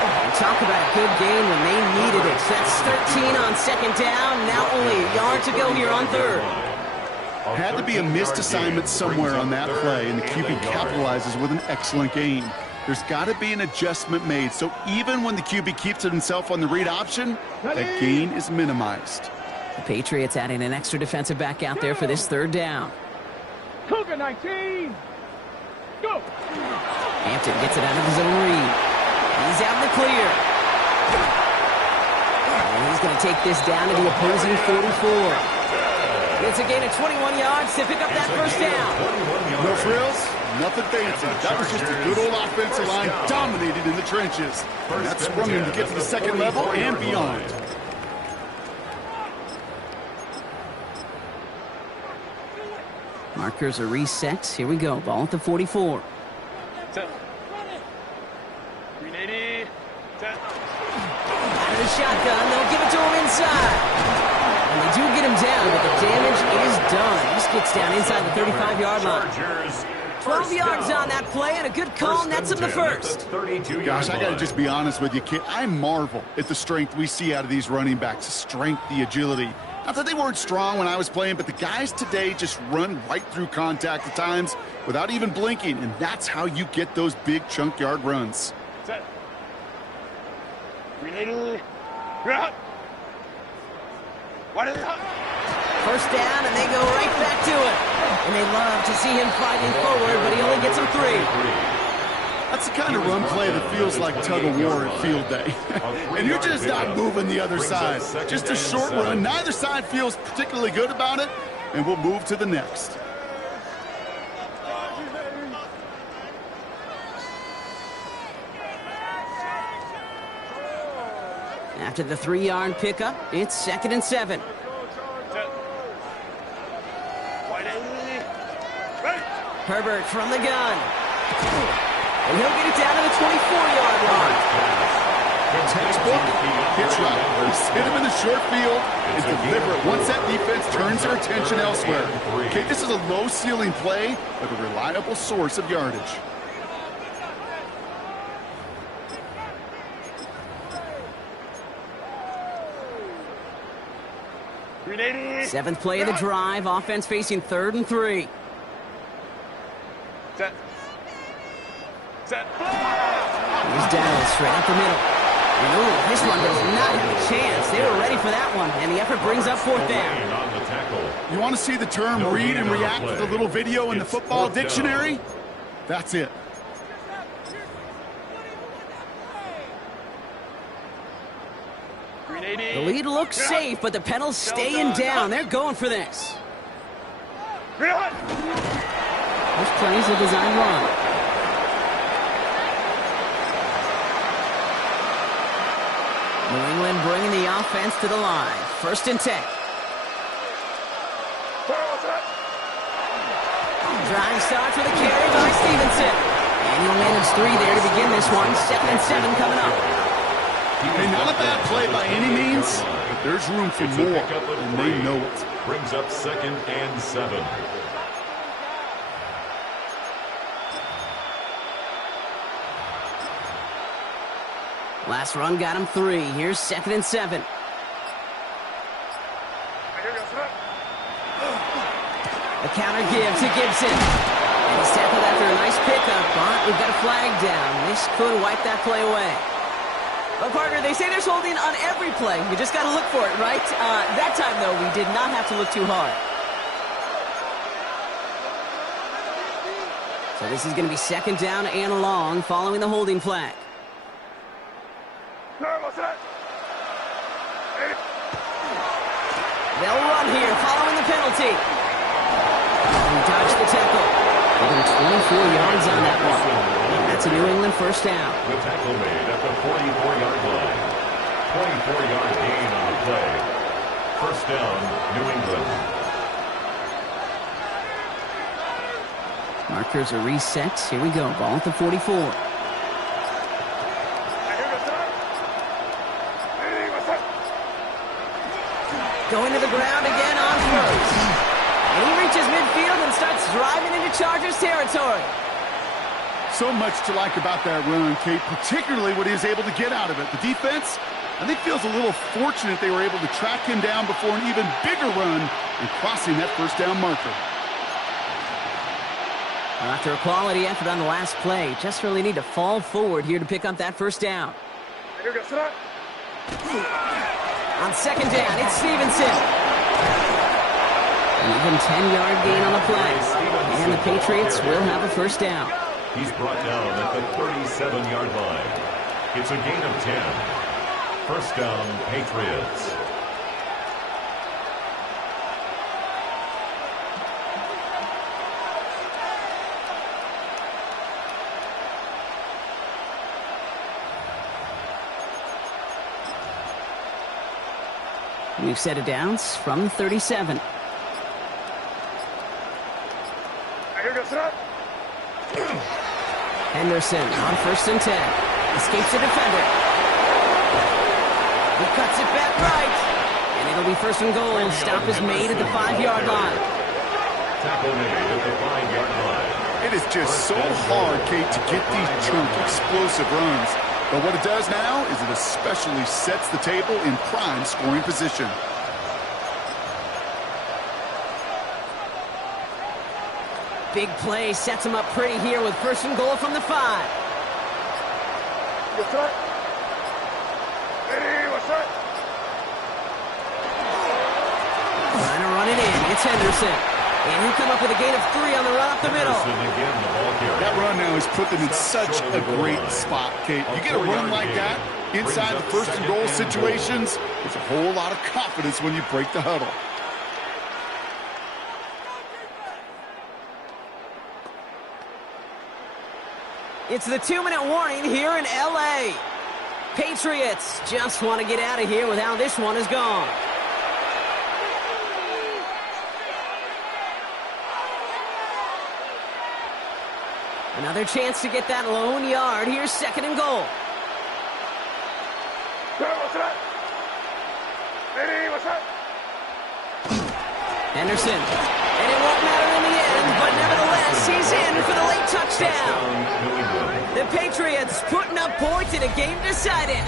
And talk about a good game when they needed it. So that's 13 on 2nd down. Now only a yard to go here on 3rd. Had to be a missed assignment somewhere on that play, and the QB capitalizes with an excellent gain. There's got to be an adjustment made, so even when the QB keeps it himself on the read option, that gain is minimized. The Patriots adding an extra defensive back out there for this 3rd down. Cougar 19. Go. Hampton gets it out of his own read. He's out in the clear. And he's going to take this down to the opposing 44. It's a gain of 21 yards to pick up that 1st down. No frills, nothing fancy. That was just a good old offensive line dominated in the trenches. And that sprung him to get to the 2nd level and beyond. Markers are reset. Here we go. Ball at the 44. 380. Out of the shotgun. They'll give it to him inside. And they do get him down, but the damage is done. This gets down inside the 35-yard line. 12 yards on that play, and a good call nets him the 1st. Gosh, I got to just be honest with you, kid. I marvel at the strength we see out of these running backs. The strength, the agility. Not that they weren't strong when I was playing, but the guys today just run right through contact at times without even blinking, and that's how you get those big chunk yard runs. Set. 380. What is it? 1st down, and they go right back to it. And they love to see him fighting forward, but he only gets him 3. That's the kind of run play that feels like tug-of-war at field day. And you're just not moving the other side. Just a short run. Neither side feels particularly good about it, and we'll move to the next. After the 3-yard pickup, it's 2nd and 7. Herbert from the gun. And he'll get it down to the 24-yard line. Textbook hits right. Just hit him in the short field and deliver it once that defense turns their attention elsewhere. Okay, this is a low-ceiling play with a reliable source of yardage. Seventh play of the drive. Offense facing 3rd and 3. Set. Here's Dallas straight up the middle. And this one does not have a chance. They were ready for that one, and the effort brings up 4th down. You want to see the term read and react with a little video in the football dictionary? That's it. The lead looks safe, but the penalty's staying down. They're going for this. This plays a design run. New England bringing the offense to the line. 1st and 10. Drive starts with a carry by Stevenson. And he'll manage 3 there to begin this one. 2nd and 7 coming up. Hey, not a bad play by any means, but there's room for more, and they know it. Brings up 2nd and 7. Last run got him 3. Here's 2nd and 7. The counter give to Gibson. And he's tackled after a nice pickup, but we've got a flag down. This could wipe that play away. Well, partner, they say there's holding on every play. You just got to look for it, right? That time, though, we did not have to look too hard. So this is going to be 2nd down and long following the holding flag. They'll run here following the penalty. And he dodged the tackle. Within 24 yards on that one. That's a New England 1st down. The tackle made at the 44-yard line. 24-yard gain on the play. 1st down, New England. Markers are reset. Here we go. Ball at the 44. Going to the ground again on 1st. And he reaches midfield and starts driving into Chargers territory. So much to like about that run, Kate, particularly what he was able to get out of it. The defense, I think, feels a little fortunate they were able to track him down before an even bigger run and crossing that 1st down marker. After a quality effort on the last play, just really need to fall forward here to pick up that 1st down. On 2nd down, it's Stevenson. An even 10-yard gain on the play. And the Patriots will have a 1st down. He's brought down at the 37-yard line. It's a gain of 10. 1st down, Patriots. We've set it down from 37. Henderson on 1st and 10. Escapes the defender. He cuts it back right. And it'll be 1st and goal. Stop is made at the 5-yard line. Tackle made at the 5-yard line. It is just so hard, Kate, to get these chunk, explosive runs. But what it does now is it especially sets the table in prime scoring position. Big play sets him up pretty here with 1st and goal from the 5. Trying to run it in. It's Henderson. And he'll come up with a gain of 3 on the run up the middle. That run now has put them in such a great spot, Kate. You get a run like that inside the 1st and goal situations, there's a whole lot of confidence when you break the huddle. It's the 2-minute warning here in LA. Patriots just want to get out of here with how this one is gone. Another chance to get that lone yard. Here's 2nd and goal. Henderson. And it won't matter in the end, but nevertheless, he's in for the late touchdown. The Patriots putting up points in a game decided.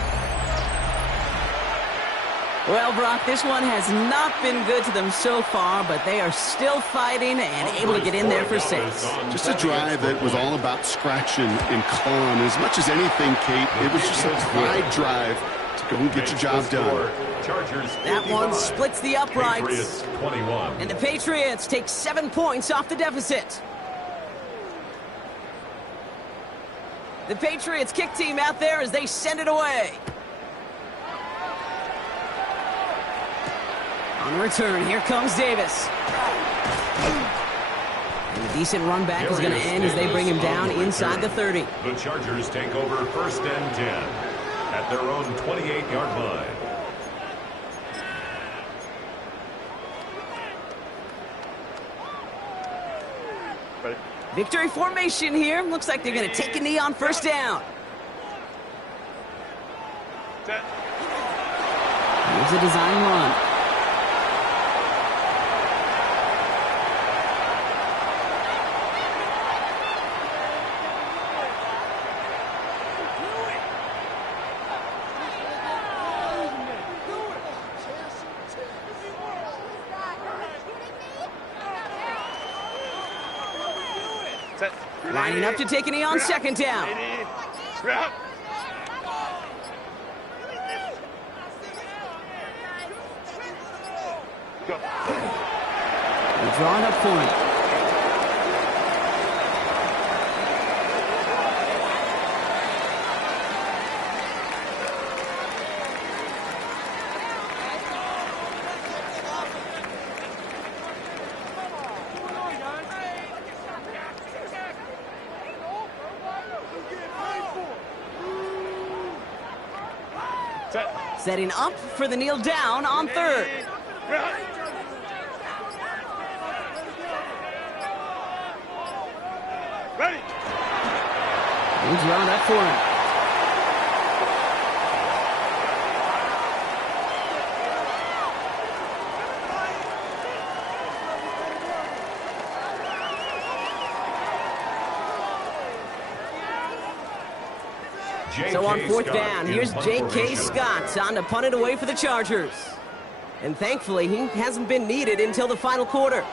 Well, Brock, this one has not been good to them so far, but they are still fighting and able to get in there for 6. Just a drive that was all about scratching and clawing. As much as anything, Kate, it was just a pride drive to go and get your job done. That one splits the uprights. And the Patriots take 7 points off the deficit. The Patriots kick team out there as they send it away. On return, here comes Davis. And a decent run back is going to end as they bring him down inside the 30. The Chargers take over 1st and 10 at their own 28-yard line. Victory formation here. Looks like they're going to take a knee on 1st down. Here's a design run. Lining up to take a knee on 2nd down. They're drawing up for it. Setting up for the kneel down on 3rd. Ready. He's drawn up for him. So on 4th down, here's J.K. Scott on to punt it away for the Chargers. And thankfully, he hasn't been needed until the final quarter.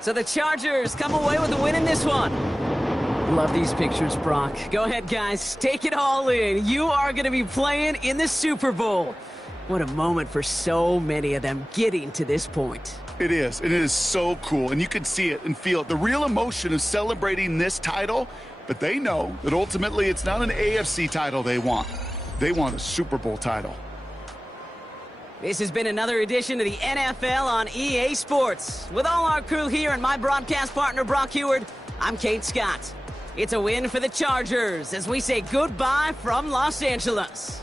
So the Chargers come away with a win in this one. Love these pictures, Brock. Go ahead, guys. Take it all in. You are going to be playing in the Super Bowl. What a moment for so many of them getting to this point. It is. And it is so cool. And you can see it and feel it. The real emotion of celebrating this title. But they know that ultimately it's not an AFC title they want. They want a Super Bowl title. This has been another edition of the NFL on EA Sports. With all our crew here and my broadcast partner, Brock Heward, I'm Kate Scott. It's a win for the Chargers as we say goodbye from Los Angeles.